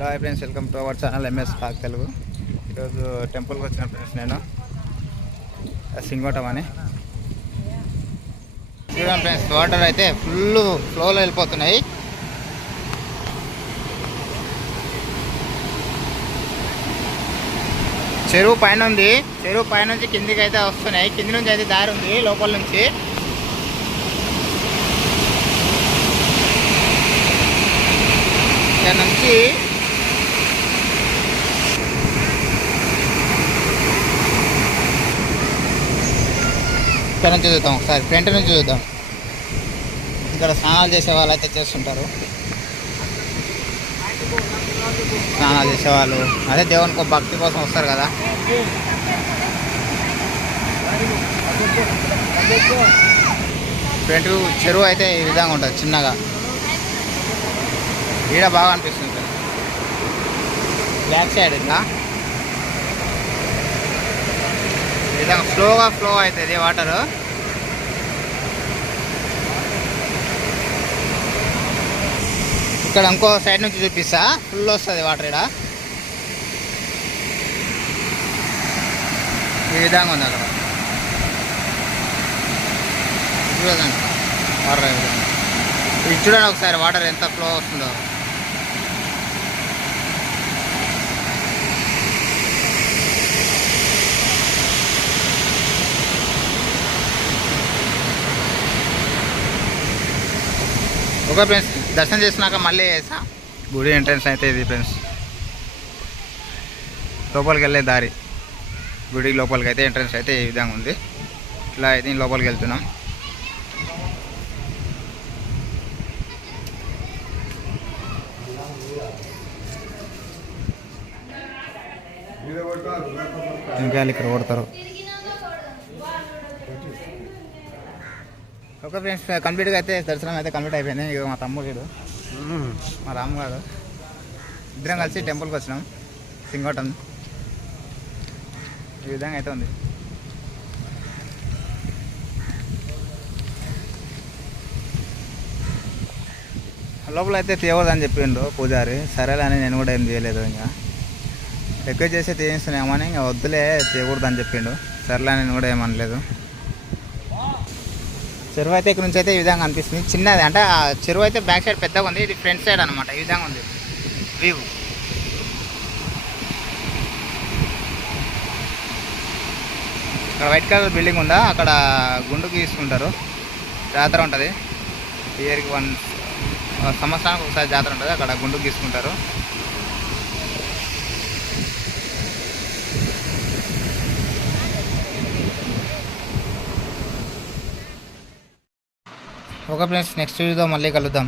Hello hi friends welcome to our channel MS Pak Telugu. ఈరోజు టెంపుల్కి వచ్చిన ఫ్రెండ్స్ నేను సింగోటం అని. చూడండి ఫ్రెండ్స్ వాటర్ అయితే ఫుల్ ఫ్లోలో వెళ్ళిపోతున్నాయి. చెరువు పైన ఉంది. చెరువు పైన నుంచి కిందికి అయితే వస్తున్నాయి. కింది నుంచి అయితే దారి ఉంది లోపల నుంచి. ఇక్కడ నుంచి ఇక్కడ నుంచి చూద్దాం ఒకసారి ఫ్రంట్ నుంచి చూద్దాం. ఇక్కడ స్నానాలు చేసే వాళ్ళు అయితే చేస్తుంటారు. స్నానాలు చేసేవాళ్ళు అదే దేవునికి ఒక భక్తి కోసం వస్తారు కదా. ఫ్రంట్ చెరువు అయితే ఈ విధంగా ఉంటుంది చిన్నగా. ఈడ బాగా అనిపిస్తుంది. బ్యాక్ సైడ్ ఇట్లా ఈ విధంగా స్లోగా ఫ్లో అవుతుంది వాటరు ఇక్కడ ఇంకో సైడ్ నుంచి చూపిస్తా. ఫుల్ వస్తుంది వాటర్ ఇక్కడ. ఈ విధంగా ఉంది అక్కడ. చూడదండి. వాటర్ ఇది చూడండి ఒకసారి వాటర్ ఎంత ఫ్లో వస్తుందో. ఓకే ఫ్రెండ్స్ దర్శనం చేసినాక మళ్ళీ వేసా. గుడి ఎంట్రన్స్ అయితే ఇది ఫ్రెండ్స్ లోపలికి వెళ్ళే దారి. గుడి లోపలికి అయితే ఎంట్రన్స్ అయితే ఈ విధంగా ఉంది. ఇట్లా అయితే లోపలికి వెళ్తున్నాం. ఇంకా ఇక్కడ కొడతారు. ఓకే ఫ్రెండ్స్ కంప్లీట్గా అయితే దర్శనం అయితే కంప్లీట్ అయిపోయింది. ఇక మా తమ్ముడు మా రామ్గాడు ఇద్దరం కలిసి టెంపుల్కి వచ్చినాం సింగోటం. ఈ విధంగా అయితే ఉంది. లోపల అయితే తీయవద్దని చెప్పిండు పూజారి. సరేలే అని నేను కూడా ఏం చేయలేదు ఇంకా. ఎక్కువ చేసి తీయిస్తున్నామో అని ఇంకా వద్దులే తీయకూడదని చెప్పిండు. సరేలే నేను కూడా ఏమనలేదు చెరువు అయితే ఇక్కడ నుంచి అయితే ఈ విధంగా అనిపిస్తుంది. చిన్నది అంటే ఆ చెరువు అయితే బ్యాక్ సైడ్ పెద్దగా ఉంది. ఇది ఫ్రంట్ సైడ్ అనమాట ఈ విధంగా ఉంది. వ్యూ ఇక్కడ వైట్ కలర్ బిల్డింగ్ ఉందా? అక్కడ గుండుకు తీసుకుంటారు. జాతర ఉంటుంది. ఇయర్కి వన్ సంవత్సరానికి ఒకసారి జాతర ఉంటుంది. అక్కడ గుండుకు తీసుకుంటారు. ఓకే ఫ్రెండ్స్ నెక్స్ట్ వీడియోతో మళ్ళీ కలుద్దాం.